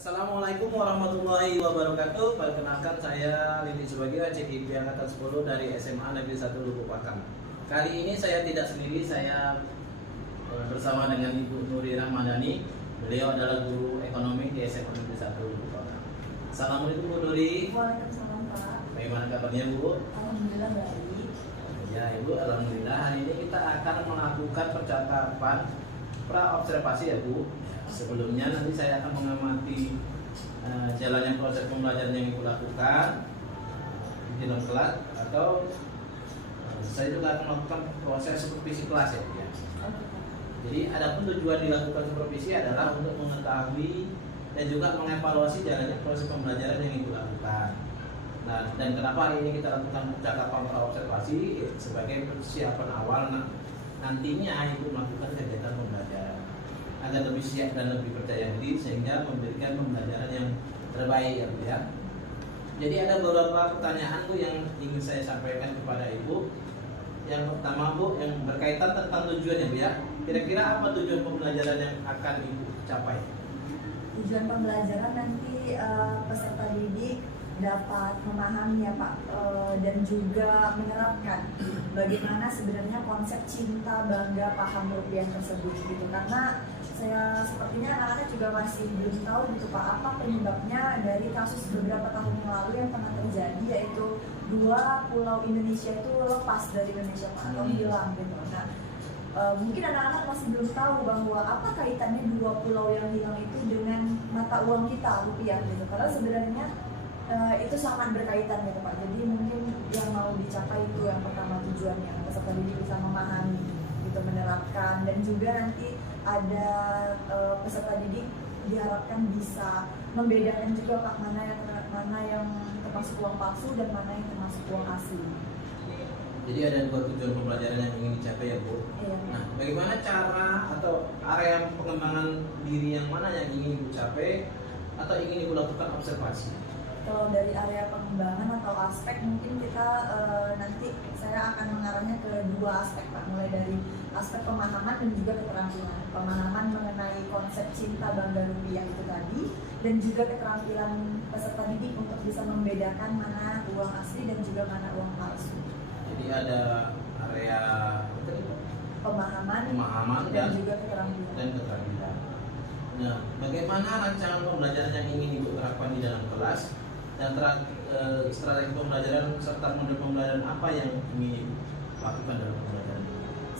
Assalamualaikum warahmatullahi wabarakatuh. Perkenalkan saya Lili Subagio, CKIP Angkatan 10 dari SMA Negeri 1 Lubuk Pakam. Kali ini saya tidak sendiri, saya bersama dengan Ibu Nuri Rahmadani. Beliau adalah guru ekonomi di SMA Negeri 1 Lubuk Pakam. Assalamualaikum Bu Nuri. Waalaikumsalam Pak. Bagaimana kabarnya Bu? Alhamdulillah baik. Ya Ibu, Alhamdulillah. Hari ini kita akan melakukan percakapan pra-observasi ya Bu. Sebelumnya nanti saya akan mengamati jalannya proses pembelajaran yang Ibu lakukan di dalam kelas, atau saya juga akan melakukan proses supervisi kelas ya Bu ya. Jadi adapun tujuan dilakukan supervisi adalah untuk mengetahui dan juga mengevaluasi jalannya proses pembelajaran yang Ibu lakukan. Nah, dan kenapa hari ini kita lakukan percakapan pra-observasi sebagai persiapan awal nantinya Ibu melakukan kegiatan pembelajaran agar lebih siap dan lebih percaya diri sehingga memberikan pembelajaran yang terbaik ya Bu ya. Jadi ada beberapa pertanyaan Bu yang ingin saya sampaikan kepada Ibu. Yang pertama Bu, yang berkaitan tentang tujuan ya Bu ya. Kira-kira apa tujuan pembelajaran yang akan Ibu capai? Tujuan pembelajaran nanti peserta didik dapat memahami ya Pak, dan juga menerapkan bagaimana sebenarnya konsep cinta, bangga, paham rupiah tersebut gitu. Karena saya sepertinya anak-anak juga masih belum tahu gitu Pak, apa penyebabnya dari kasus beberapa tahun yang lalu yang pernah terjadi, yaitu 2 pulau Indonesia itu lepas dari Indonesia Pak, atau hilang gitu. Nah, mungkin anak-anak masih belum tahu bahwa apa kaitannya 2 pulau yang hilang itu dengan mata uang kita rupiah gitu. Karena sebenarnya itu sangat berkaitan gitu Pak. Jadi mungkin yang mau dicapai itu yang pertama tujuannya, peserta didik bisa memahami gitu, menerapkan, dan juga nanti ada peserta didik diharapkan bisa membedakan juga Pak, mana yang termasuk uang palsu dan mana yang termasuk uang asli. Jadi ada 2 tujuan pembelajaran yang ingin dicapai ya Bu. Iya. Nah, bagaimana cara atau area pengembangan diri yang mana yang ingin Ibu capai atau ingin Ibu lakukan observasi? Kalau dari area pengembangan atau aspek, mungkin kita nanti saya akan mengarahnya ke 2 aspek Pak, mulai dari aspek pemahaman dan juga keterampilan. Pemahaman mengenai konsep cinta, bangga, rupiah itu tadi, dan juga keterampilan peserta didik untuk bisa membedakan mana uang asli dan juga mana uang palsu. Jadi ada area Pemahaman dan juga keterampilan. Nah, bagaimana rancangan pembelajaran yang ingin Ibu terapkan di dalam kelas, dan strategi pembelajaran serta model pembelajaran apa yang ingin Ibu lakukan dalam pembelajaran?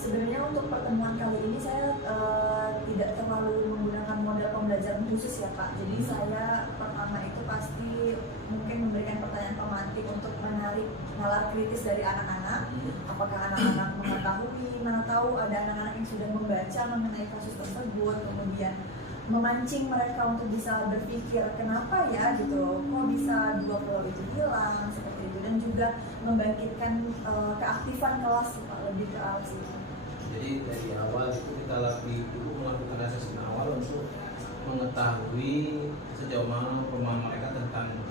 Sebenarnya untuk pertemuan kali ini saya tidak terlalu menggunakan model pembelajaran khusus ya Pak. Jadi saya pertama itu pasti mungkin memberikan pertanyaan pemantik untuk menarik nalar kritis dari anak-anak. Apakah anak-anak mengetahui, mana tahu ada anak-anak yang sudah membaca mengenai kasus tersebut, kemudian memancing mereka untuk bisa berpikir kenapa ya gitu, kok bisa 2 pulau itu hilang seperti itu, dan juga membangkitkan keaktifan kelas Pak, lebih ke arah situ. Jadi dari awal itu kita melakukan assessment awal untuk mengetahui sejauh mana pemahaman mereka tentang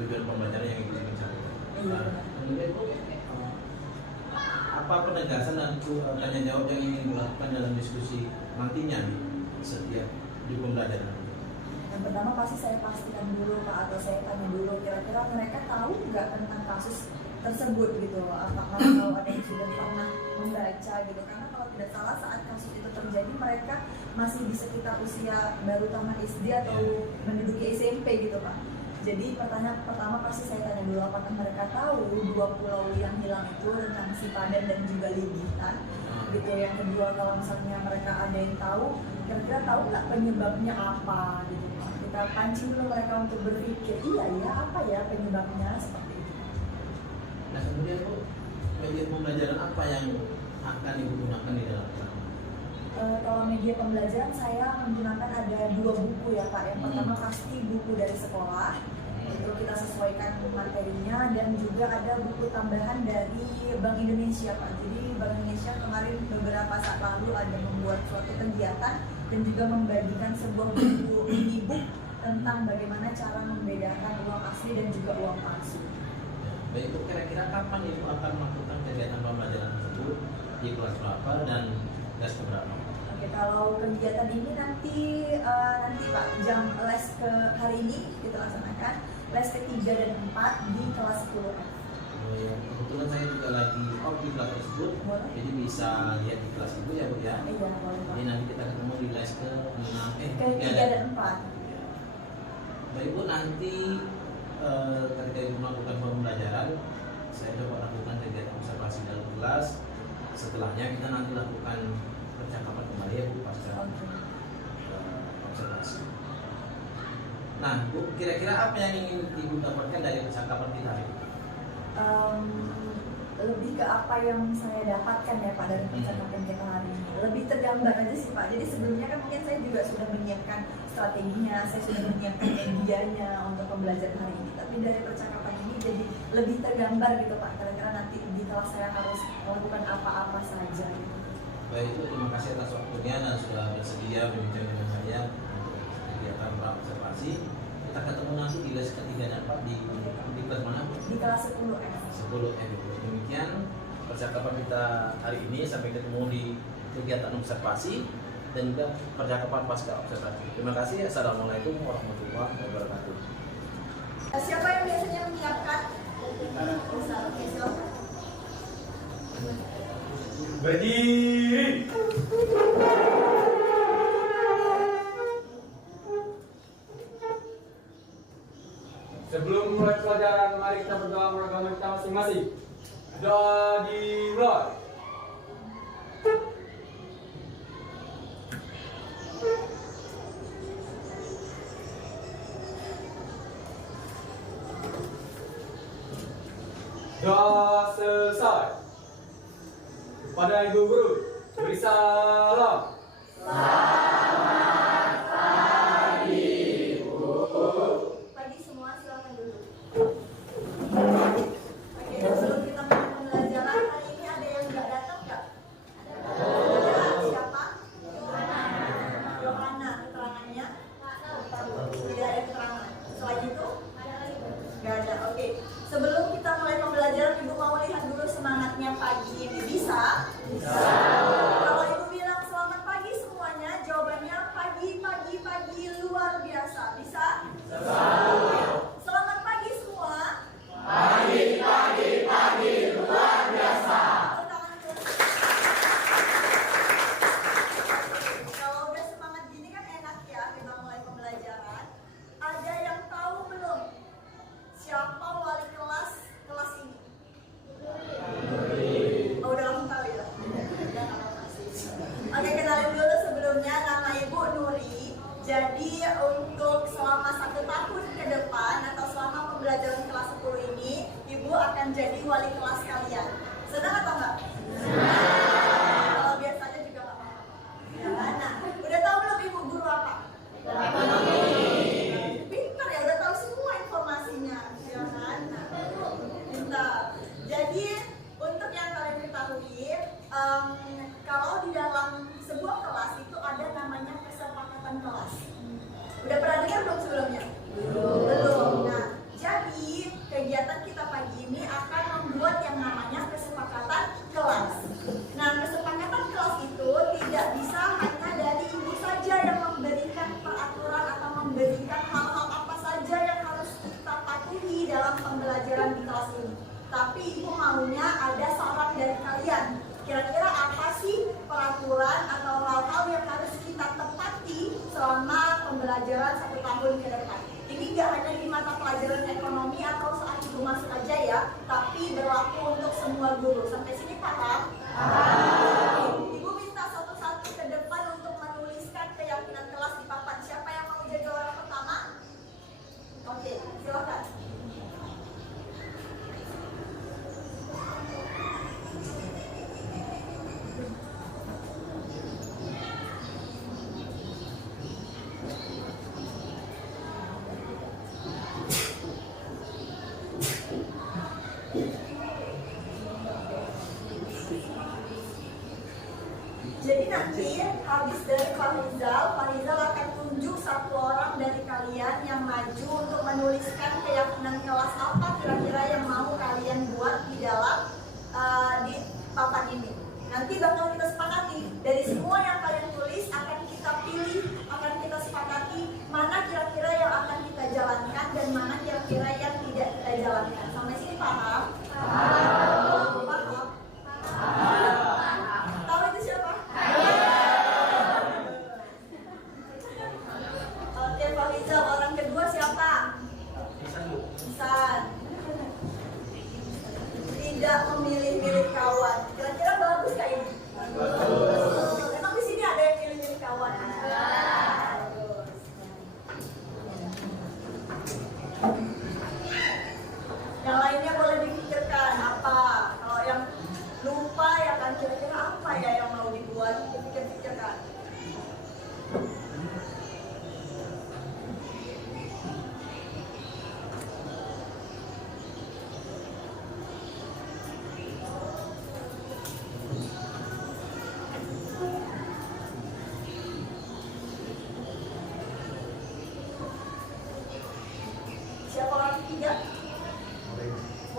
tujuan pembelajaran yang ingin dicapai. Nah, kemudian itu apa penegasan dan tanya jawab yang ingin dilakukan dalam diskusi nantinya setiap di pembelajaran? Yang pertama pasti saya pastikan dulu Pak, atau saya tanya dulu kira-kira mereka tahu nggak tentang kasus tersebut gitu, apakah tahu, ada yang sudah pernah membaca gitu. Karena kalau tidak salah saat kasus itu terjadi mereka masih di sekitar usia baru tamat SD atau menduduki SMP gitu Pak. Jadi pertanyaan pertama pasti saya tanya dulu, apakah mereka tahu 2 pulau yang hilang itu tentang Sipadan dan juga Ligitan gitu. Yang kedua, kalau misalnya mereka ada yang tahu, kira-kira tahu nggak penyebabnya apa gitu Pak. Kita pancing dulu mereka untuk berpikir, iya ya apa ya penyebabnya, seperti itu. Nah, kemudian Bu, media pembelajaran apa yang akan Ibu gunakan di dalam kelas? Kalau media pembelajaran saya menggunakan ada 2 buku ya Pak. Yang pertama pasti buku dari sekolah, itu kita sesuaikan materinya, dan juga ada buku tambahan dari Bank Indonesia Pak. Jadi Bank Indonesia kemarin beberapa saat lalu ada membuat suatu kegiatan dan juga membagikan sebuah buku e-book tentang bagaimana cara membedakan uang asli dan juga uang palsu. Baik Bu, kira-kira kapan Ibu akan melakukan kegiatan pembelajaran tersebut, di kelas berapa dan kelas keberapa? Oke, Oke, kalau kegiatan ini nanti Pak jam les ke hari ini kita laksanakan les ke-3 dan 4 di kelas 10F. Kebetulan saya juga lagi di kelas tersebut, Boleh. jadi bisa lihat di kelas itu ya Bu ya. Iya, boleh Pak. Jadi nanti kita ketemu di les Ke-3 dan 4. Baik Bu, nanti ketika Ibu melakukan pembelajaran, saya coba lakukan kegiatan observasi dalam kelas. Setelahnya kita nanti lakukan percakapan kembali ya Bu pasca observasi. Nah Bu, kira-kira apa yang ingin Ibu dapatkan dari percakapan kita hari ini? Lebih ke apa yang saya dapatkan ya Pak dari percakapan kita hari ini. Lebih tergambar aja sih Pak. Jadi sebelumnya kan mungkin saya juga sudah menyiapkan strateginya, saya sudah menyiapkan medianya untuk pembelajaran hari ini. Tapi dari percakapan ini jadi lebih tergambar gitu Pak. Kira-kira nanti di kelas saya harus melakukan apa-apa saja. Gitu. Baik Bu, terima kasih atas waktunya dan sudah bersedia berbincang dengan saya untuk kegiatan observasi. Kita ketemu nanti di les ke-3 dan 4 di kelas mana Bu? Di kelas 10F. 10 Demikian percakapan kita hari ini, sampai ketemu di kegiatan observasi dan juga percakapan pasca observasi. Terima kasih. Assalamualaikum warahmatullahi wabarakatuh. Siapa yang biasanya menyiapkan? Oke, silakan. Berdiri. Sebelum mulai pelajaran, mari kita berdoa beragama kita masing-masing. Doa dimulai. Doa selesai. Kepada Ibu Guru, beri salam. Pagi semua, silakan duduk. Oke, sebelum kita mulai pembelajaran hari ini ada yang nggak datang nggak? Ada. Siapa? Yohana. Keterangannya? Tidak ada keterangan. Selain itu? Nggak ada. Oke. Sebelum kita mulai pembelajaran, Ibu mau lihat dulu semangatnya pagi ini. Bisa? Bisa. Kalau Ibu bilang selamat pagi semuanya, jawabannya pagi, pagi, pagi luar biasa. Bisa? Bisa. Selamat pagi semua. Pagi, pagi, pagi luar biasa. Kalau udah semangat gini kan enak ya kita mulai pembelajaran. Ada yang tahu belum siapa wali kelas ini? Oh, udah langsung tahu ya? Oke, kenalin dulu sebelumnya, nama Ibu Nuri. Jadi untuk selama 1 tahun ke depan atau selama pembelajaran kelas 10 ini, Ibu akan jadi wali kelas kalian. Senang atau enggak? Kalau biasanya juga enggak apa-apa. Ya, nah, udah tahu belum Ibu guru apa? Pintar ya, udah tahu semua informasinya. Ya kan? Nah, pintar. Jadi untuk yang kalian ketahui, kalau di dalam sebuah kelas itu ada namanya kesepakatan kelas. Udah pernah dengar belum sebelumnya? Belum. Nah, jadi kegiatan kita pagi ini akan membuat yang namanya kesepakatan kelas. Nah, kesepakatan kelas itu tidak bisa hanya dari Ibu saja yang memberikan peraturan atau memberikan hal-hal apa saja yang harus kita patuhi dalam pembelajaran di kelas ini. Tapi Ibu maunya ada saran dari kalian. Kira-kira apa sih peraturan atau hal-hal yang harus kita tepati selama pembelajaran 1 tahun ke depan? Ini nggak hanya di mata pelajaran ekonomi atau saat Ibu masuk aja ya, tapi berlaku untuk semua guru. Sampai sini paham? Ibu minta satu-satu ke depan untuk menuliskan keyakinan kelas di papan. Siapa yang mau jadi orang pertama? Oke, silakan.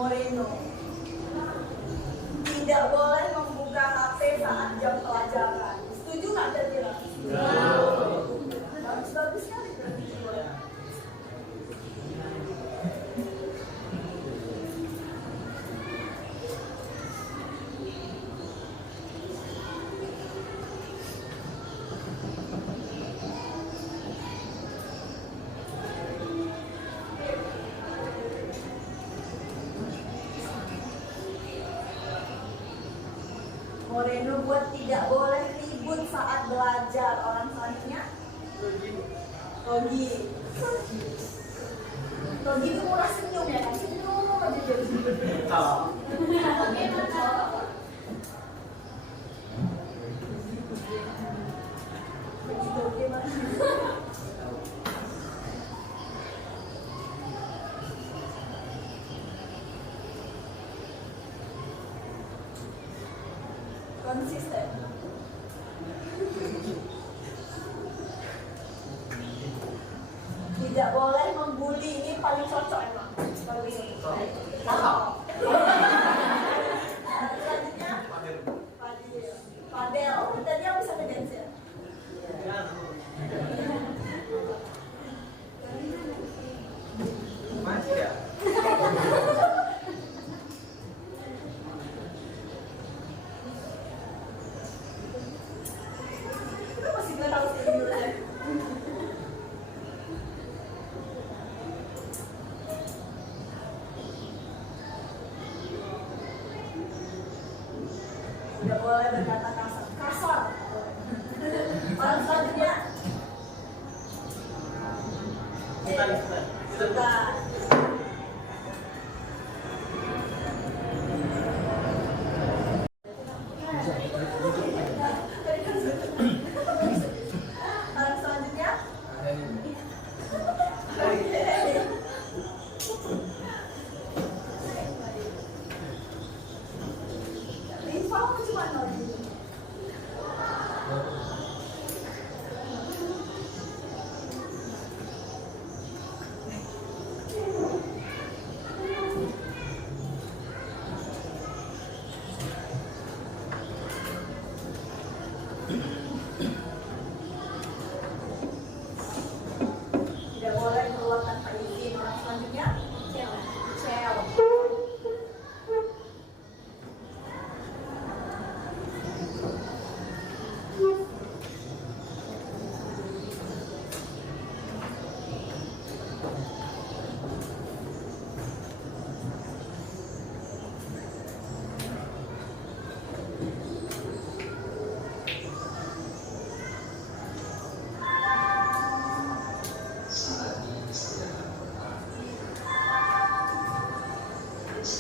Moreno, tidak boleh membuka HP saat jam pelajaran. Setuju nggak kira-kira? Bagus sekali. Moreno buat tidak boleh ribut saat belajar. Orang selanjutnya Togi. Togi itu murah senyum ya kan? Senyum aja dia. Oke, Mas. Konsisten. Tidak boleh membuli, ini paling cocok emang. Bagus. Selanjutnya Padel. Tadi yang bisa ngedance ya? Masih ya? Itu masih nggak tahu sih judulnya. Tidak boleh berkata kasar. Kasar. Orang selanjutnya. Sudah. Orang selanjutnya. Rival cuma nol. Tidak boleh keluar tanpa izin. Orang selanjutnya Cel.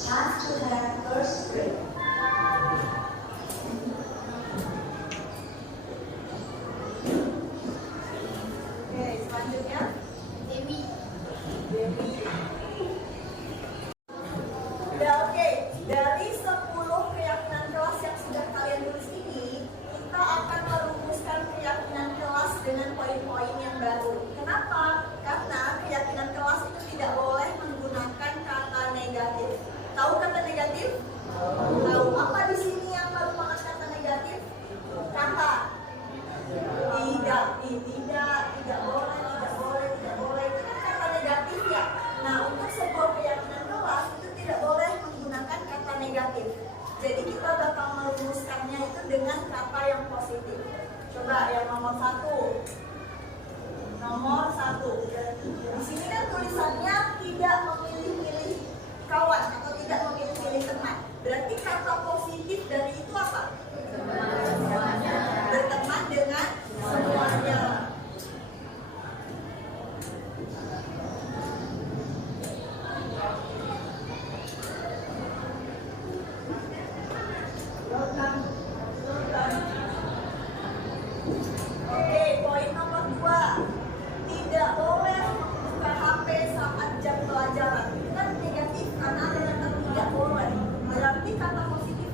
Has to have first grade. Oke, selanjutnya Dewi. Udah oke, dari 10 keyakinan kelas yang sudah kalian tulis ini, kita akan merumuskan keyakinan kelas dengan poin-poin yang baru. Kenapa? Karena keyakinan kelas itu tidak boleh menggunakan kata negatif. Tahu kata negatif? Tahu. Apa di sini yang merupakan kata negatif? Kata tidak boleh, itu kan kata negatif ya. Nah, untuk sebuah keyakinan kelas itu tidak boleh menggunakan kata negatif. Jadi kita bakal merumuskannya itu dengan kata yang positif. Coba yang nomor 1. Nomor 1. Di sini kan tulisannya tidak memilih-milih kawan atau tidak memilih-milih teman. Berarti kata positif dari itu apa? Berteman dengan semuanya. Oke, poin nomor 2. Tidak boleh membuka HP saat jam pelajaran. Itu kan negatif karena ada kata tidak boleh. Berarti kata positif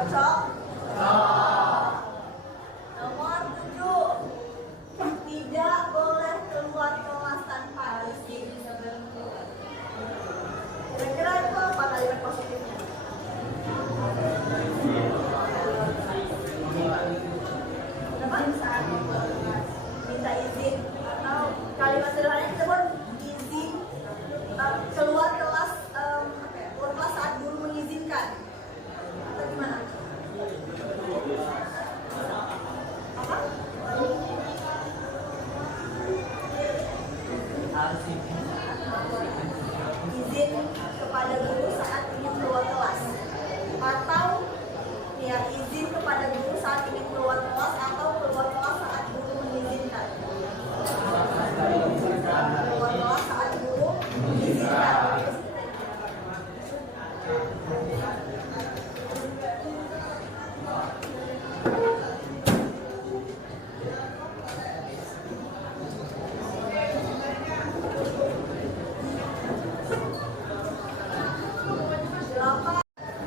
Cocok? Nomor 7, tidak boleh keluar kelas tanpa izin. Kira-kira itu apa kalimat positifnya? Minta izin, atau kalimat sederhananya kita pun izin keluar kelas, keluar kelas saat guru mengizinkan, atau gimana? Apa? Izin kepada guru saat ingin keluar kelas, atau ya izin kepada guru saat ingin keluar kelas, atau keluar kelas saat guru mengizinkan. Keluar kelas saat guru mengizinkan.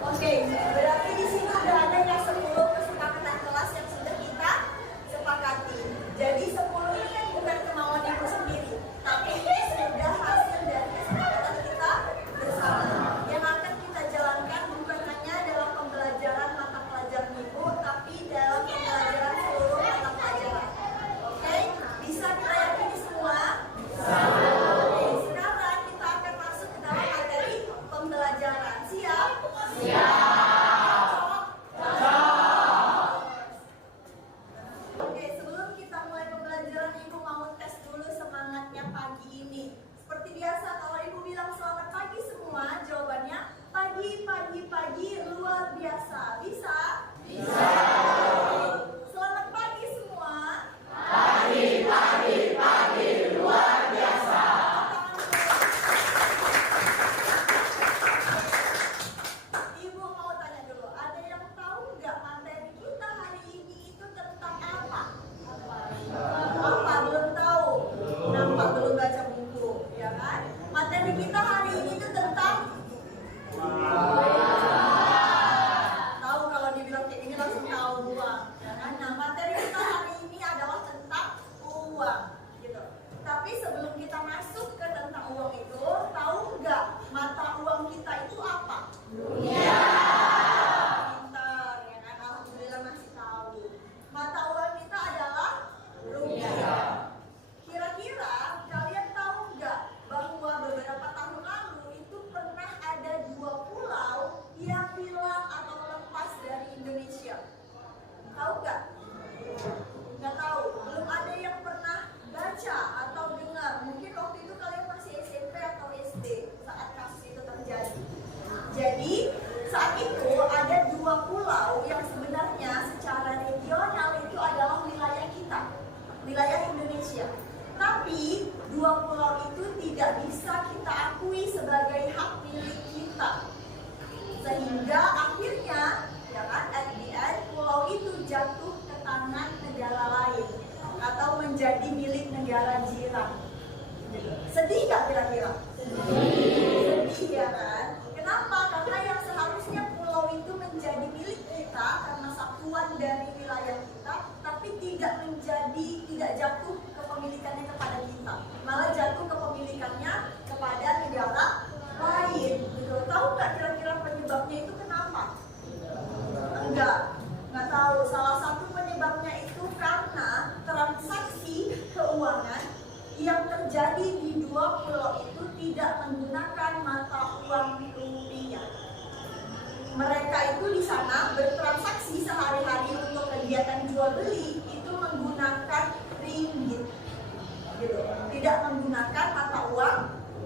Oke, berarti di sini udah ada yang 10 kesepakatan kelas yang sudah kita sepakati. Jadi 10 ini kan bukan kemauan ibu sendiri, tapi sudah hasil dari kesepakatan kita bersama. Yang akan kita jalankan bukan hanya dalam pembelajaran mata pelajaran ibu, tapi dalam pembelajaran seluruh mata pelajaran. Oke, bisa kita yakini semua? Oke, sekarang kita akan masuk ke dalam materi pembelajaran. Siap? Oke, sebelum kita mulai pembelajaran, ibu mau tes dulu semangatnya pagi ini. Seperti biasa, kalau ibu bilang selamat pagi semua, jawabannya pagi, pagi, pagi, luar biasa. Bisa? Bisa. Selamat pagi semua. Pagi, pagi, pagi, luar biasa. Ibu mau tanya dulu, ada yang tahu nggak materi kita hari ini itu tentang apa? Apa? Belum tahu? Nampak belum baca buku, ya kan? Materi kita hari ini itu tentang tahu, kalau dibilang kayak gini langsung tahu uang, ya kan? Nah, materi kita hari ini adalah tentang uang, gitu. Tapi sebelum kita masuk ke tentang uang itu, tahu nggak mata uang kita itu apa? Pintar, ya kan? Alhamdulillah masih tahu. Mata uang kita adalah rupiah. Kira-kira kalian tahu nggak bahwa beberapa tahun lalu itu pernah ada 2 pulau yang hilang atau lepas dari Indonesia? Tahu nggak? Nggak tahu. Belum ada yang pernah baca atau dengar. Mungkin waktu itu kalian masih SMP atau SD saat kasus itu terjadi. Jadi saat itu ada 2 pulau yang sebenarnya secara regional itu adalah wilayah kita, wilayah Indonesia. Tapi 2 pulau itu tidak bisa kita akui sebagai hak milik kita. Sehingga akhirnya, ya kan, at the end, pulau itu jatuh ke tangan negara lain atau menjadi milik negara jiran. Sedih nggak kira-kira? Sedih, ya kan? Kenapa? Karena yang seharusnya pulau itu menjadi milik kita karena satuan dari wilayah kita, tapi tidak jatuh kepemilikannya kepada kita, malah jatuh kepemilikannya kepada negara lain. Gitu. Tahu nggak kira-kira penyebabnya itu kenapa? Nggak tahu. Salah satu penyebabnya itu karena transaksi keuangan yang terjadi di 2 pulau itu tidak menggunakan mata uang rupiah. Mereka itu di sana bertransaksi sehari-hari untuk kegiatan jual beli itu menggunakan ringgit, gitu. Tidak menggunakan mata uang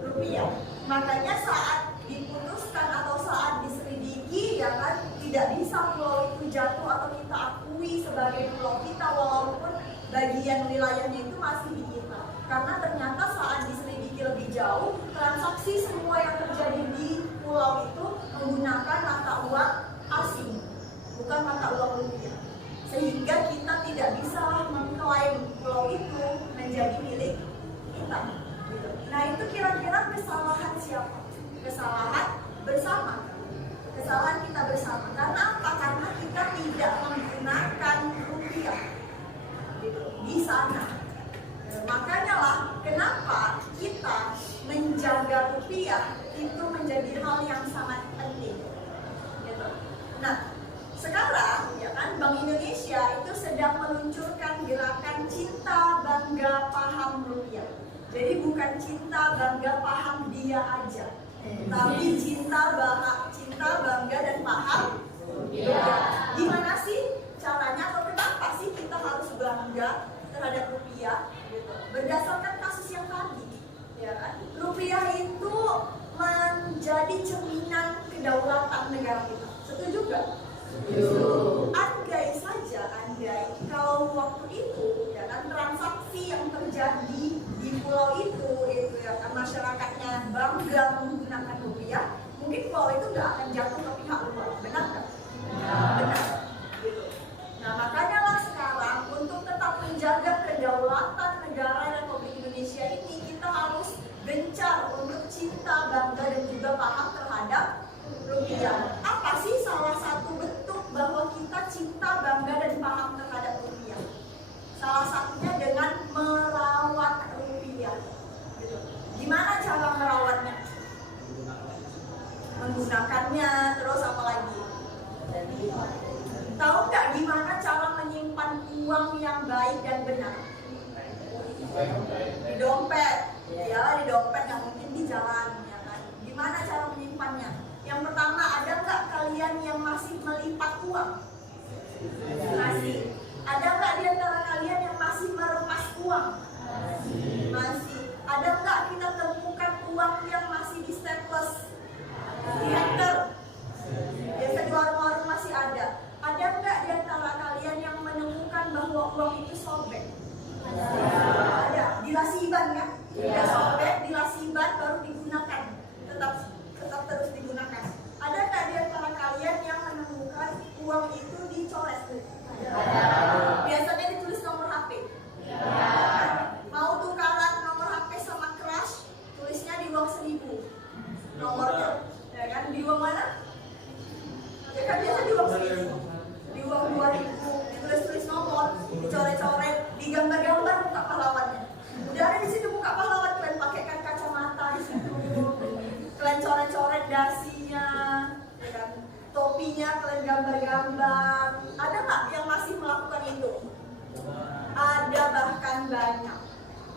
rupiah. Makanya saat diputuskan atau saat diselidiki, ya kan, tidak bisa pulau itu jatuh atau kita akui sebagai pulau kita walaupun bagian wilayahnya itu masih di kita. Karena ternyata saat diselidiki lebih jauh, transaksi semua yang terjadi di pulau itu menggunakan mata uang asing, bukan mata uang rupiah. Sehingga kita tidak bisa mengklaim pulau itu menjadi milik kita. Nah, itu kira-kira kesalahan siapa? Kesalahan bersama. Kesalahan kita bersama. Karena apa? Karena Jadi bukan cinta bangga paham dia aja, tapi cinta bangga dan paham dia. Gimana sih caranya atau kenapa sih kita harus bangga terhadap rupiah? Gitu. Berdasarkan kasus yang tadi, ya kan? Rupiah itu menjadi cerminan kedaulatan negara kita. Setuju gak? Andai saja, kalau waktu itu ya kan transaksi yang terjadi di pulau itu ya kan masyarakatnya bangga menggunakan rupiah, mungkin pulau itu nggak akan jatuh ke pihak luar, benar nggak? Benar. Gitu. Nah makanya lah sekarang untuk tetap menjaga kedaulatan negara Republik Indonesia ini kita harus gencar untuk cinta, bangga dan juga paham terhadap rupiah. Apa sih salah satu bentuk bahwa kita cinta, bangga dan paham terhadap rupiah? Salah satunya dengan merawat rupiah. Gitu. Gimana cara merawatnya? Menggunakannya, terus apa lagi? Tahu nggak gimana cara menyimpan uang yang baik dan benar? Di dompet, ya di dompet yang mungkin di jalan, ya kan? Gimana cara menyimpannya? Yang pertama, ada nggak kalian yang masih melipat uang? Masih. Ada nggak di antara kalian yang masih meremas uang? Masih. Ada nggak kita temukan uang yang masih di staples? Di hanger? Biasa di warung-warung masih ada. Ada nggak di antara kalian yang menemukan bahwa uang itu sobek? Ada. Dilasiban kan? Dia sobek, dilasiban baru digunakan. Tetap terus digunakan. Ada nggak di antara kalian yang menemukan uang itu dicoret? Biasanya ditulis nomor HP. Mau tukaran nomor HP sama crush, tulisnya di uang 1.000 nomornya, ya kan? Di uang mana? Ya kan biasa di uang 1.000, di uang 2.000, ditulis nomor, dicoret-coret, digambar-gambar muka pahlawannya. Udah ada di situ muka pahlawan, kalian pakaikan kacamata di situ, kalian coret-coret dasinya, ya kan? Topinya kalian gambar-gambar. Ada nggak yang masih melakukan itu? Ada, bahkan banyak.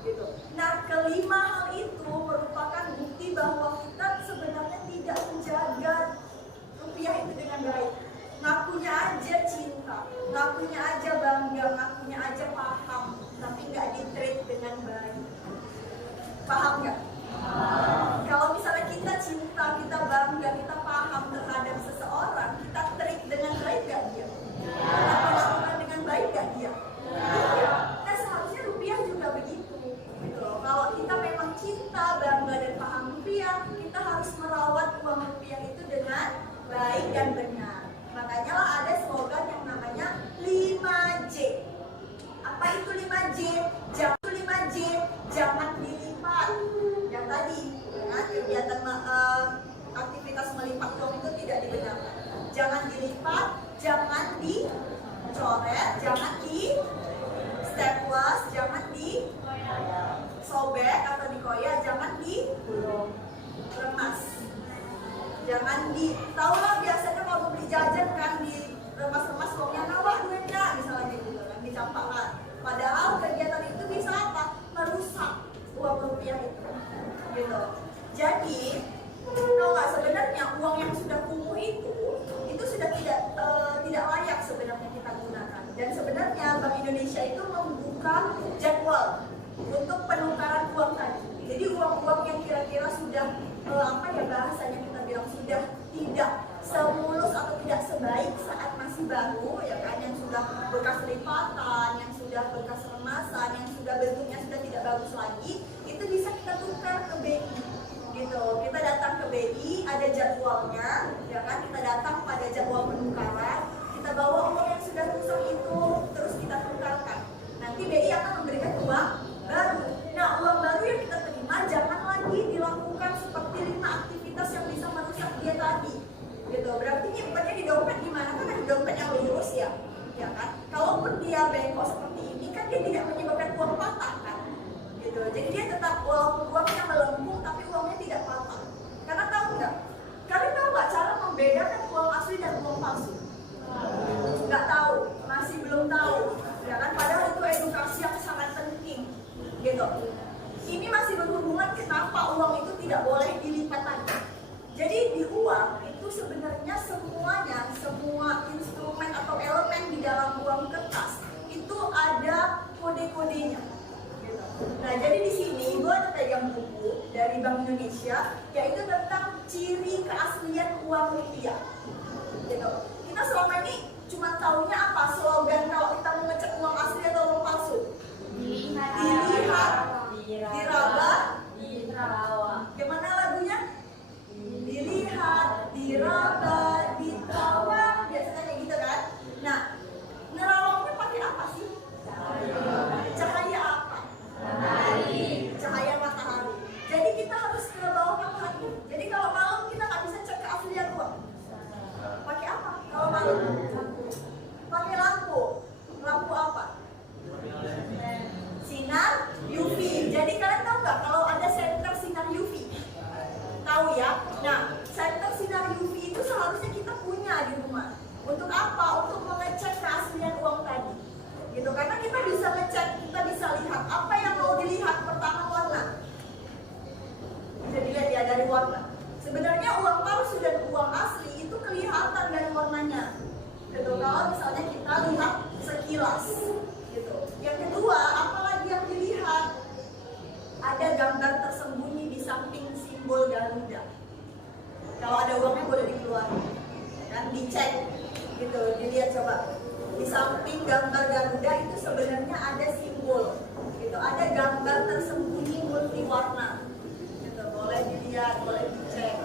Gitu. Nah, kelima hal itu merupakan bukti bahwa kita sebenarnya tidak menjaga rupiah itu dengan baik. Ngakunya aja cinta, ngakunya aja bangga, ngakunya aja paham, tapi nggak di-treat dengan baik. Paham nggak? Kalau misalnya kita cinta, kita bangga, kita paham terhadap seseorang, kita treat dengan baik gak dia? Kita perlakukan dengan baik gak dia? Nah seharusnya rupiah juga begitu. Gitu loh. Kalau kita memang cinta, bangga dan paham rupiah, kita harus merawat uang rupiah itu dengan baik dan benar. Makanya lah ada slogan yang namanya 5J. Apa itu 5J? Jangan dilipat. Yang tadi, ya, kegiatan aktivitas melipat uang itu tidak dibenarkan. Jangan dilipat, jangan dicoret, jangan di staples, jangan di sobek atau dikoyak, jangan diremas. Jangan tahu lah biasanya kalau beli jajan kan di remas-remas uangnya nawah duitnya misalnya gitu kan, dicampakkan. Padahal kegiatan itu bisa apa? Merusak uang rupiah itu. Jadi tahu nggak sebenarnya uang yang sudah kumuh itu sudah tidak layak sebenarnya kita gunakan. Dan sebenarnya Bank Indonesia itu membuka jadwal untuk penukaran uang tadi. Jadi uang-uang yang kira-kira sudah bahasanya kita bilang sudah tidak semulus atau tidak sebaik saat masih baru, ya kan, yang sudah bekas lipatan, yang sudah bekas remasan, yang sudah bentuknya sudah tidak bagus lagi, itu bisa kita tukar ke BI. Gitu. Kita datang ke BI, ada jadwalnya, ya kan? Kita datang pada jadwal penukaran, kita bawa uang yang sudah rusak itu, terus kita tukarkan. Nanti BI akan memberikan uang baru. Nah, uang baru yang kita terima jangan lagi dilakukan seperti 5 aktivitas yang bisa merusak dia tadi. Gitu. Berarti nyimpannya di dompet gimana? Kan ada dompet yang lurus ya, ya kan? Kalaupun dia bengkok seperti ini, kan dia tidak menyebabkan uang patah kan? Gitu. Jadi dia tetap walaupun uangnya melengkung, tapi uangnya tidak patah. Karena tahu nggak? Kalian tahu nggak cara membedakan uang asli dan uang palsu? dari Bank Indonesia, yaitu tentang ciri keaslian uang rupiah. Gitu. Kita selama ini cuma taunya apa? Slogan kalau kita mau ngecek uang asli atau uang palsu. Dilihat, diraba, diterawang. Gimana lagunya? Dilihat, diraba, diterawang. Biasanya kayak gitu kan? Nah, nerawangnya pakai apa sih? Cahaya apa? Cahaya matahari. Jadi kita harus ke bawah matahari. Jadi kalau malam kita nggak bisa cek keaslian uang. Pakai apa? Kalau malam? Pakai lampu. Lampu apa? Sinar UV. Jadi kalian tahu nggak kalau ada senter sinar UV? Tahu ya? Nah, senter sinar UV itu seharusnya kita punya di rumah. Untuk apa? Untuk mengecek keaslian uang tadi. Gitu. Karena kita bisa ngecek, kita bisa lihat apa yang mau dilihat. Pertama, warna. Bisa dilihat ya dari warna. Sebenarnya uang palsu dan uang asli itu kelihatan dari warnanya. Gitu. Kalau misalnya kita lihat sekilas. Gitu. Yang kedua, apalagi yang dilihat? Ada gambar tersembunyi di samping simbol Garuda. Kalau ada uangnya boleh dikeluarin, kan dicek, gitu, dilihat coba. Di samping gambar Garuda itu sebenarnya ada simbol, gitu, ada gambar tersembunyi multi warna, gitu, boleh dilihat, boleh dicek.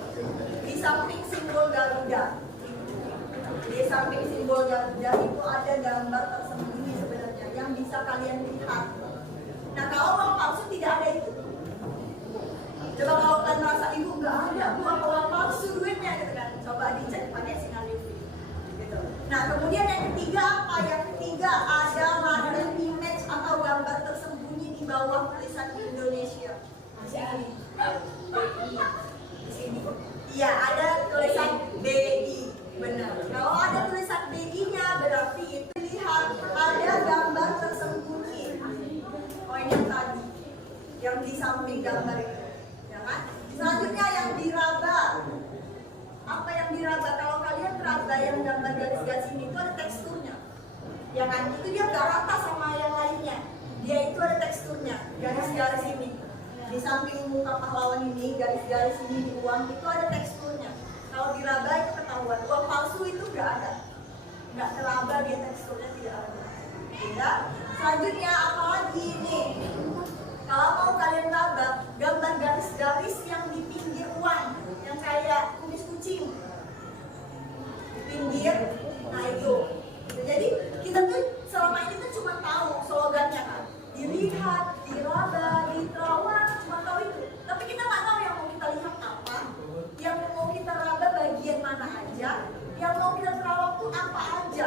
Di samping simbol Garuda, di samping simbol Garuda itu ada gambar tersembunyi sebenarnya yang bisa kalian lihat. Nah, kalau uang palsu tidak ada itu. Coba kalau kalian merasa ibu nggak ada, bu apa uang palsu duitnya gitu kan? Coba dicek pakai sinar UV. Gitu. Nah, kemudian yang ketiga apa? Yang ketiga ada hidden image atau gambar tersembunyi di bawah tulisan Indonesia. Masih ada? Di sini. Iya, ada tulisan BI. Benar. Kalau ada tulisan BI-nya berarti itu lihat ada gambar tersembunyi. Oh, ini yang tadi, yang di samping gambar itu. Selanjutnya yang diraba. Apa yang diraba? Kalau kalian raba yang gambar garis-garis ini itu ada teksturnya. Ya kan? Itu dia gak rata sama yang lainnya. Dia itu ada teksturnya. Garis-garis ini. Di samping muka pahlawan ini, garis-garis ini di uang itu ada teksturnya. Kalau diraba itu ketahuan. Uang palsu itu gak ada. Gak teraba dia teksturnya tidak ada. Ya. Selanjutnya apalagi ini? Kalau mau kalian raba, gambar garis-garis yang di pinggir uang, yang kayak kumis kucing di pinggir, nah itu. Jadi kita tuh selama ini tuh cuma tahu slogannya kan, dilihat, diraba, diterawang, cuma tahu itu. Tapi kita nggak tahu yang mau kita lihat apa, yang mau kita raba bagian mana aja, yang mau kita terawang tuh apa aja.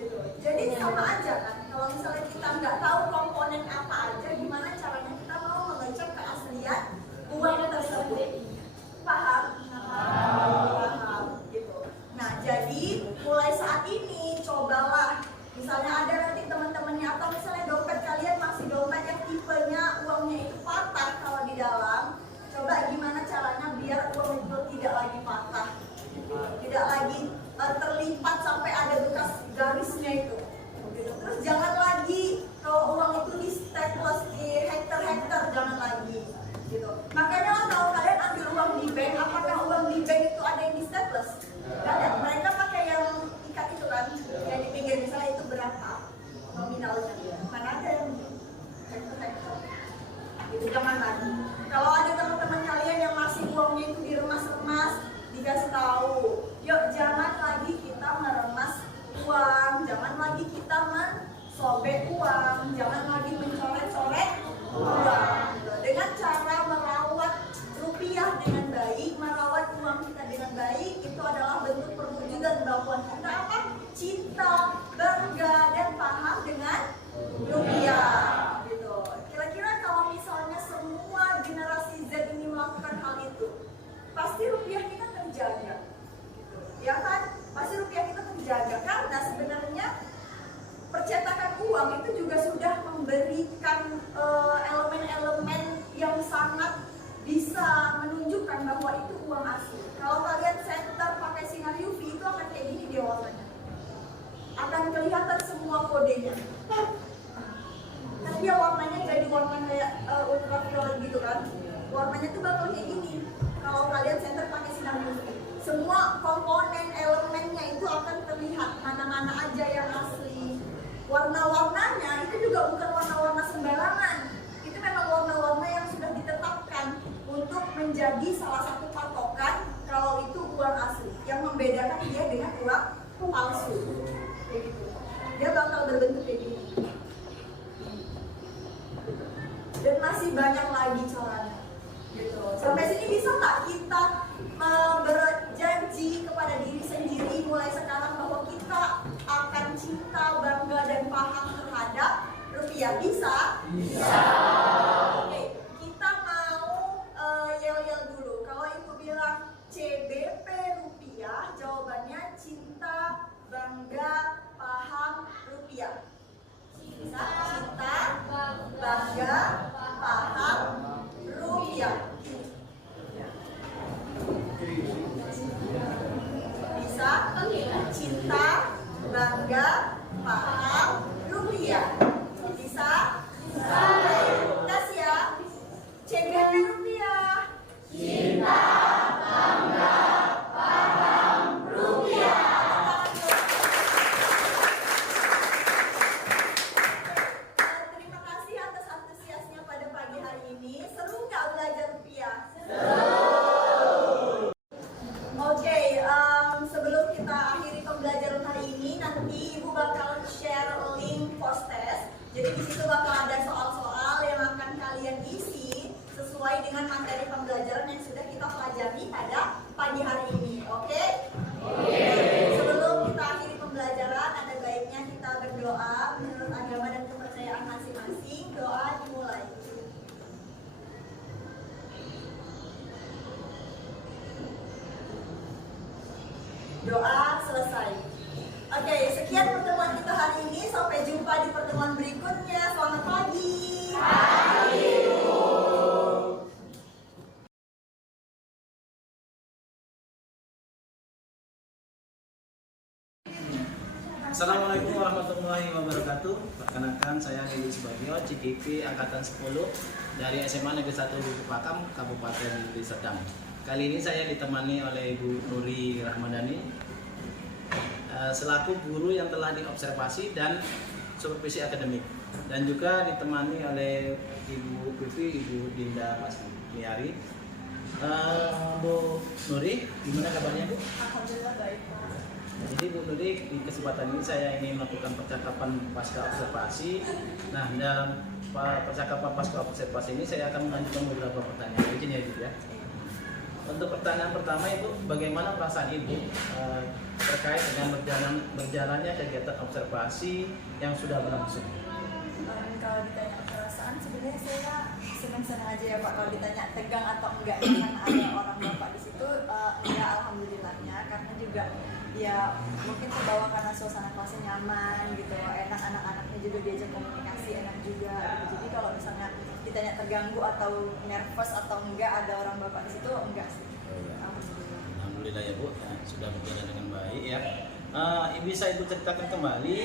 Gitu. Jadi sama aja kan. Kalau misalnya kita nggak tahu komponen apa aja, gimana caranya kita mau mengecek keaslian uang tersebut? Paham? Paham. Gitu. Nah, jadi mulai saat ini cobalah, misalnya ada nanti teman-temannya atau misalnya dompet kalian masih dompet yang tipenya uangnya itu patah kalau di dalam, coba gimana caranya biar uang itu tidak lagi patah, tidak lagi terlipat sampai ada bekas garisnya itu. Terus jangan lagi kalau uang itu di staples, di hektar-hektar, jangan lagi gitu. Makanya kalau kalian ambil uang di bank, apakah uang di bank itu ada yang di staples? Gak ada. Mereka pakai yang ikat itu kan, yang di pinggir, misalnya itu berapa nominalnya. Mana ada yang di hektar-hektar gitu, jangan lagi. Kalau ada teman-teman kalian yang masih uangnya itu diremas-remas, dikasih tahu, yuk jangan lagi kita meremas uang, jangan lagi kita mensobek uang, jangan lagi mencoret-coret uang. Dengan cara merawat rupiah dengan baik, merawat uang kita dengan baik, itu adalah bentuk perwujudan bahwa kita apa? Cinta, bangga, dan paham dengan rupiah. Gitu. Kira-kira kalau misalnya semua generasi Z ini melakukan hal itu, pasti rupiah kita terjaga. Gitu. Ya kan? Pasti rupiah kita terjaga karena sebenarnya percetakan uang itu juga sudah memberikan elemen-elemen yang sangat bisa menunjukkan bahwa itu uang asli. Kalau kalian center pakai sinar UV itu akan kayak gini dia warnanya, akan kelihatan semua kodenya. Tapi dia warnanya jadi warna kayak ultraviolet gitu kan, warnanya tuh bakal rupiah. Bisa? Bisa. Oke, kita mau yel-yel dulu. Kalau ibu bilang CBP rupiah, jawabannya cinta, bangga, paham, rupiah. Bisa? Cinta, bangga, paham, rupiah. Bisa? Cinta, bangga, paham, rupiah. Bisa? Kasih ya. CBP rupiah. Cinta, bangga, paham, rupiah. Terima kasih atas antusiasnya pada pagi hari ini. Seru nggak belajar rupiah? Oke, sebelum kita akhiri pembelajaran hari ini, nanti Ibu bakal share link post test. Jadi di situ bakal ada soal-soal yang akan kalian isi sesuai dengan materi pembelajaran yang sudah kita pelajari pada pagi hari ini. Oke? Sebelum kita akhiri pembelajaran, ada baiknya kita berdoa menurut agama dan kepercayaan masing-masing. Doa dimulai. Doa selesai. Oke, sekian pertemuan kita hari ini. Sampai jumpa di pertemuan berikutnya. Selamat pagi. Assalamualaikum warahmatullahi wabarakatuh. Perkenalkan, saya Dedi Subagio, CKP Angkatan 10 dari SMA Negeri 1 Pakam, Kabupaten Deli Serdang. Kali ini saya ditemani oleh Ibu Nuri Rahmadani selaku guru yang telah diobservasi dan supervisi akademik, dan juga ditemani oleh Ibu Pipi, Ibu Dinda Pasmiari. Bu Nuri, gimana kabarnya Bu? Alhamdulillah baik, Pak. Jadi Bu Nuri, di kesempatan ini saya ingin melakukan percakapan pasca observasi. Nah, dalam percakapan pasca observasi ini saya akan melanjutkan beberapa pertanyaan. Izin ya Ibu ya. Untuk pertanyaan pertama Ibu, bagaimana perasaan Ibu terkait dengan berjalannya kegiatan observasi yang sudah berlangsung? Kalau ditanya perasaan, sebenarnya saya senang-senang aja ya Pak. Kalau ditanya tegang atau enggak dengan ada orang Bapak di situ, enggak, alhamdulillahnya, karena juga ya mungkin terbawa karena suasana kelasnya nyaman gitu, enak, anak-anaknya juga diajak komunikasi enak juga gitu. Jadi kalau misalnya ditanya terganggu atau nervous atau enggak ada orang Bapak di situ, enggak sih. Alhamdulillah. Alhamdulillah ya Bu, ya, sudah berjalan dengan baik ya. Bisa Ibu ceritakan kembali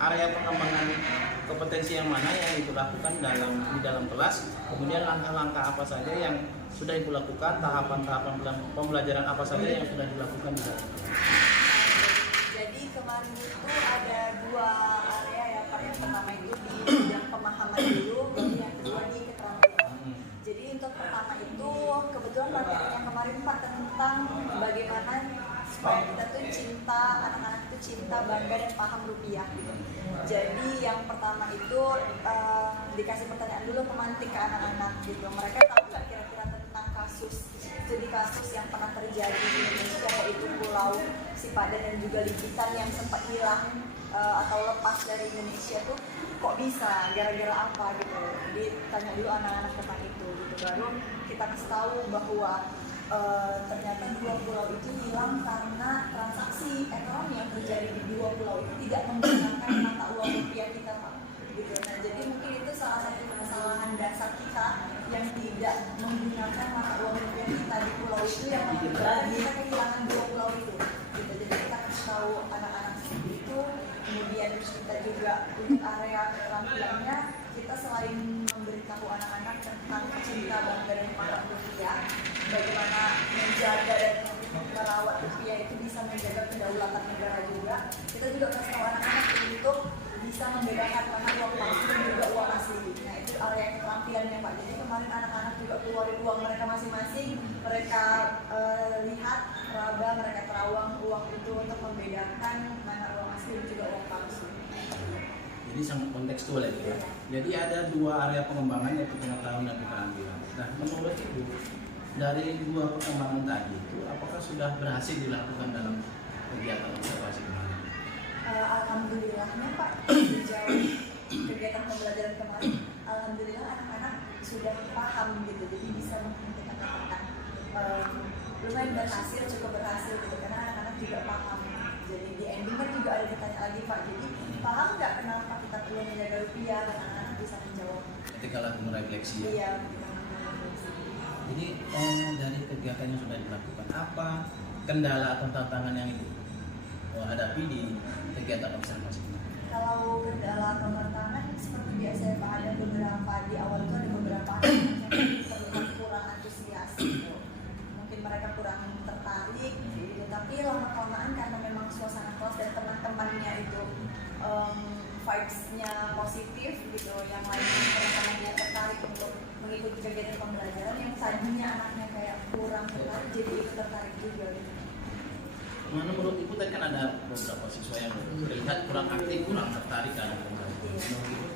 area pengembangan kompetensi yang mana yang Ibu lakukan di dalam kelas, kemudian langkah-langkah apa saja yang sudah Ibu lakukan, tahapan-tahapan pembelajaran apa saja yang sudah dilakukan di dalam kelas. Jadi kemarin itu ada dua area ya Pak. Yang pertama itu di bidang pemahaman dulu, yang kedua di keterampilan. Jadi untuk pertama itu kebetulan materinya kemarin Pak tentang bagaimana supaya kita tuh cinta, anak-anak itu cinta, bangga dan paham rupiah gitu. Jadi yang pertama itu dikasih pertanyaan dulu pemantik ke anak-anak gitu. Mereka tahu nggak kira-kira tentang studi kasus yang pernah terjadi di Indonesia, yaitu Pulau Sipadan dan juga Ligitan yang sempat hilang atau lepas dari Indonesia tuh kok bisa, gara-gara apa gitu. Jadi tanya dulu anak-anak tentang itu gitu. Baru kita kasih tahu bahwa ternyata dua pulau itu hilang karena transaksi ekonomi yang terjadi di dua pulau itu tidak menggunakan mata uang rupiah kita Pak. Gitu. Nah, jadi mungkin itu salah satu kesalahan dasar kita yang tidak menggunakan mata uang rupiah kita di pulau itu yang menyebabkan kita kehilangan dua pulau itu. Gitu. Jadi kita kasih tahu anak-anak seperti itu. Kemudian kita juga untuk area keterampilannya, kita selain memberitahu anak-anak tentang cinta, bangga dan paham rupiah, bagaimana menjaga dan merawat rupiah itu bisa menjaga kedaulatan negara juga. Kita juga kasih tahu anak-anak untuk bisa membedakan mana uang palsu dan juga uang asli. Nah itu area keterampilannya Pak. Jadi kemarin anak-anak juga keluarin uang mereka masing-masing, mereka lihat, meraba, mereka terawang uang itu untuk membedakan mana uang asli dan juga uang palsu. Jadi sangat kontekstual ya. Jadi ada dua area pengembangan, yaitu pengetahuan dan keterampilan. Nah, menurut Ibu, dari dua perkembangan tadi itu, apakah sudah berhasil dilakukan dalam kegiatan observasi kemarin? Alhamdulillahnya Pak, sejauh kegiatan kegiatan pembelajaran kemarin, alhamdulillah anak-anak sudah paham gitu, jadi bisa kita katakan lumayan berhasil, cukup berhasil gitu, karena anak-anak juga paham. Jadi di ending kan juga ada ditanya lagi Pak, jadi paham nggak kenapa kita perlu menjaga rupiah, dan anak-anak bisa menjawab. Ketika lagi merefleksi ya. Iya. Jadi dari kegiatan yang sudah dilakukan, apa kendala atau tantangan yang Ibu hadapi di kegiatan observasi ini? Kalau kendala atau tantangan seperti biasa ya Pak, ada beberapa di awal itu ada beberapa anak yang terlihat kurang antusias gitu. Mungkin mereka kurang tertarik gitu, tapi lama-kelamaan karena memang suasana kelas dan teman-temannya itu vibes-nya positif gitu, yang lain teman-temannya tertarik untuk mengikuti kegiatan pembelajaran, yang tadinya anaknya kayak kurang tertarik jadi tertarik juga gitu. Menurut Ibu tadi kan ada beberapa siswa yang terlihat kurang aktif, kurang tertarik dalam pembelajaran. Menurut Ibu,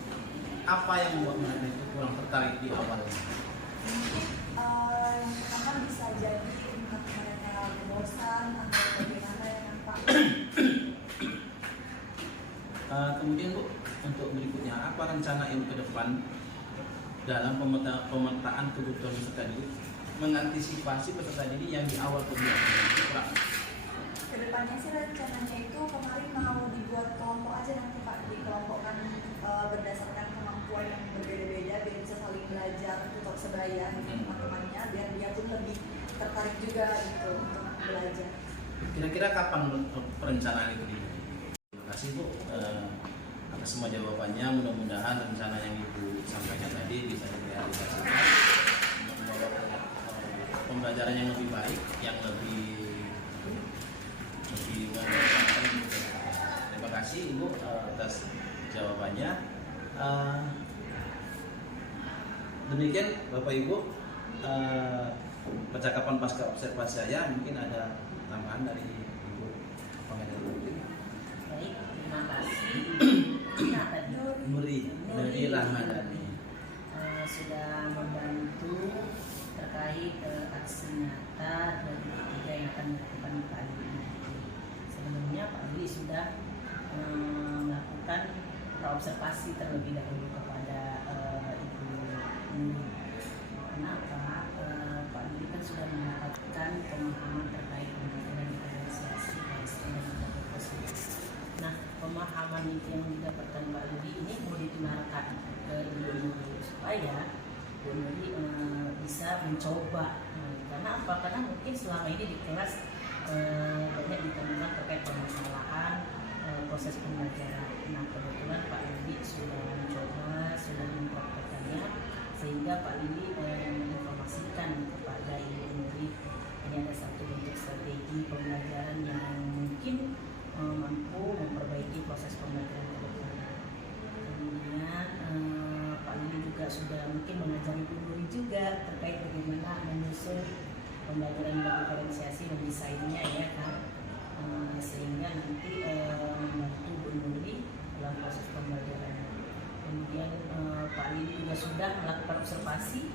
apa yang membuat mereka itu kurang tertarik di awal? Mungkin yang pertama bisa jadi entah mereka bosan atau bagaimana ya kan Pak. Kemudian Bu, untuk berikutnya apa rencana Ibu ke depan dalam pemetaan kebutuhan peserta didik mengantisipasi peserta didik yang di awal pembelajaran kurang? Kedepannya sih rencananya itu kemarin mau dibuat kelompok aja nanti Pak, dikelompokkan berdasarkan kemampuan yang berbeda-beda biar bisa saling belajar tutor sebaya gitu teman-temannya, biar dia pun lebih tertarik juga gitu untuk belajar. Kira-kira kapan perencanaan itu dimulai? Terima kasih Bu atas semua jawabannya. Mudah-mudahan rencana yang Ibu sampaikan tadi bisa direalisasikan untuk membawa pembelajaran yang lebih baik, yang lebih terima kasih Ibu atas jawabannya. Demikian Bapak Ibu percakapan pasca observasi saya. Mungkin ada tambahan dari Ibu pengajar rutin. Baik, terima kasih. Nah, tadi Nuri Rahmadani sudah membantu terkait aksi nyata dari ketiga yang akan dilakukan kali ini. Sebelumnya Pak Willy sudah melakukan observasi terlebih dahulu kepada Ibu Nuri. Kenapa? Pak Willy kan sudah mendapatkan pemahaman terkait pembelajaran diferensiasi dan juga positif. Nah, pemahaman itu yang didapatkan Pak Willy ini mau ditularkan ke Ibu Nuri supaya Ibu Nuri bisa mencoba. Karena apa? Karena mungkin selama ini di kelas banyak ditemukan terkait permasalahan proses pembelajaran. Nah, kebetulan Pak Willy sudah mencoba, sudah mempraktekannya, sehingga Pak Willy menginformasikan kepada Ibu Nuri ini ada satu bentuk strategi pembelajaran yang mungkin mampu memperbaiki proses pembelajaran ke depan. Kemudian Pak Willy juga sudah mungkin mengajari Ibu Nuri juga terkait bagaimana menyusun pembelajaran diferensiasi dan desainnya ya kan, sehingga nanti membantu Bu Nuri dalam proses pembelajaran. Kemudian Pak Willy juga sudah melakukan observasi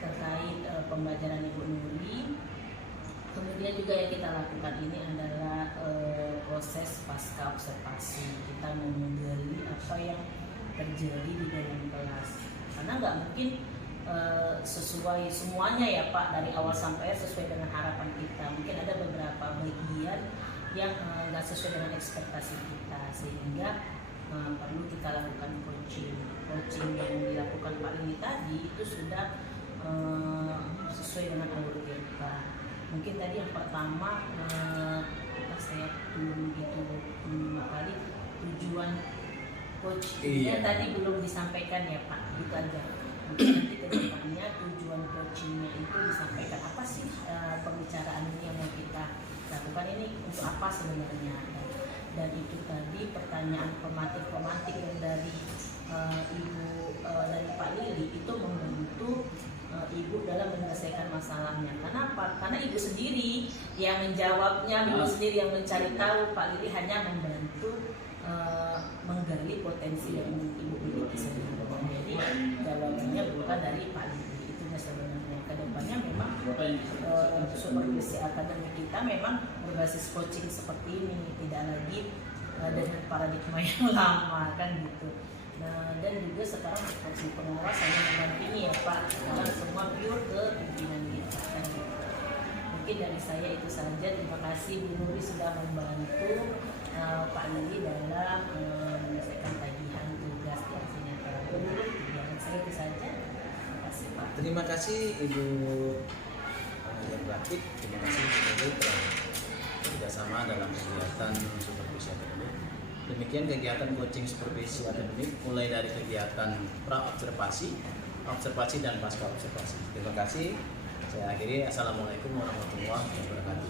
terkait pembelajaran Ibu Nuri. Kemudian juga yang kita lakukan ini adalah proses pasca observasi. Kita menggali apa yang terjadi di dalam kelas, karena nggak mungkin sesuai semuanya ya Pak, dari awal sampai sesuai dengan harapan kita. Mungkin ada beberapa bagian yang nggak sesuai dengan ekspektasi kita, sehingga perlu kita lakukan coaching yang dilakukan Pak Lili tadi itu sudah sesuai dengan alur kita. Mungkin tadi yang pertama saya belum begitu kali tujuan coachingnya tadi belum disampaikan ya Pak, gitu aja. Mungkin nanti kedepannya tujuan coachingnya itu disampaikan apa sih, pembicaraan ini yang mau kita lakukan ini untuk apa sebenarnya, dan itu tadi pertanyaan pemantik yang dari dari Pak Lili itu membantu Ibu dalam menyelesaikan masalahnya. Kenapa? Karena Ibu sendiri yang menjawabnya, Ibu sendiri yang mencari tahu. Pak Lili hanya membantu menggali potensi yang Ibu miliki sendiri. Jadi jawabannya bukan dari Pak Lili. Itu sebenarnya. Kedepannya memang supervisi akademik kita memang berbasis coaching seperti ini, tidak lagi dengan paradigma yang lama kan gitu. Nah, dan juga sekarang fungsi pengawas hanya mendampingi ya Pak, karena semua pure ke pimpinan kita. Kan. Mungkin dari saya itu saja. Terima kasih Bu Nuri sudah membantu Pak Lili dalam menyelesaikan tagihan tugas di aksi nyata. Bu Nuri, kegiatan saya itu saja. Terima kasih Pak. Terima kasih Ibu yang Batik. Terima kasih Ibu telah bekerjasama dalam kegiatan supervisi akademik. Demikian kegiatan coaching supervisi akademik mulai dari kegiatan pra observasi, observasi dan pasca observasi. Terima kasih. Saya akhiri. Assalamualaikum warahmatullahi wabarakatuh.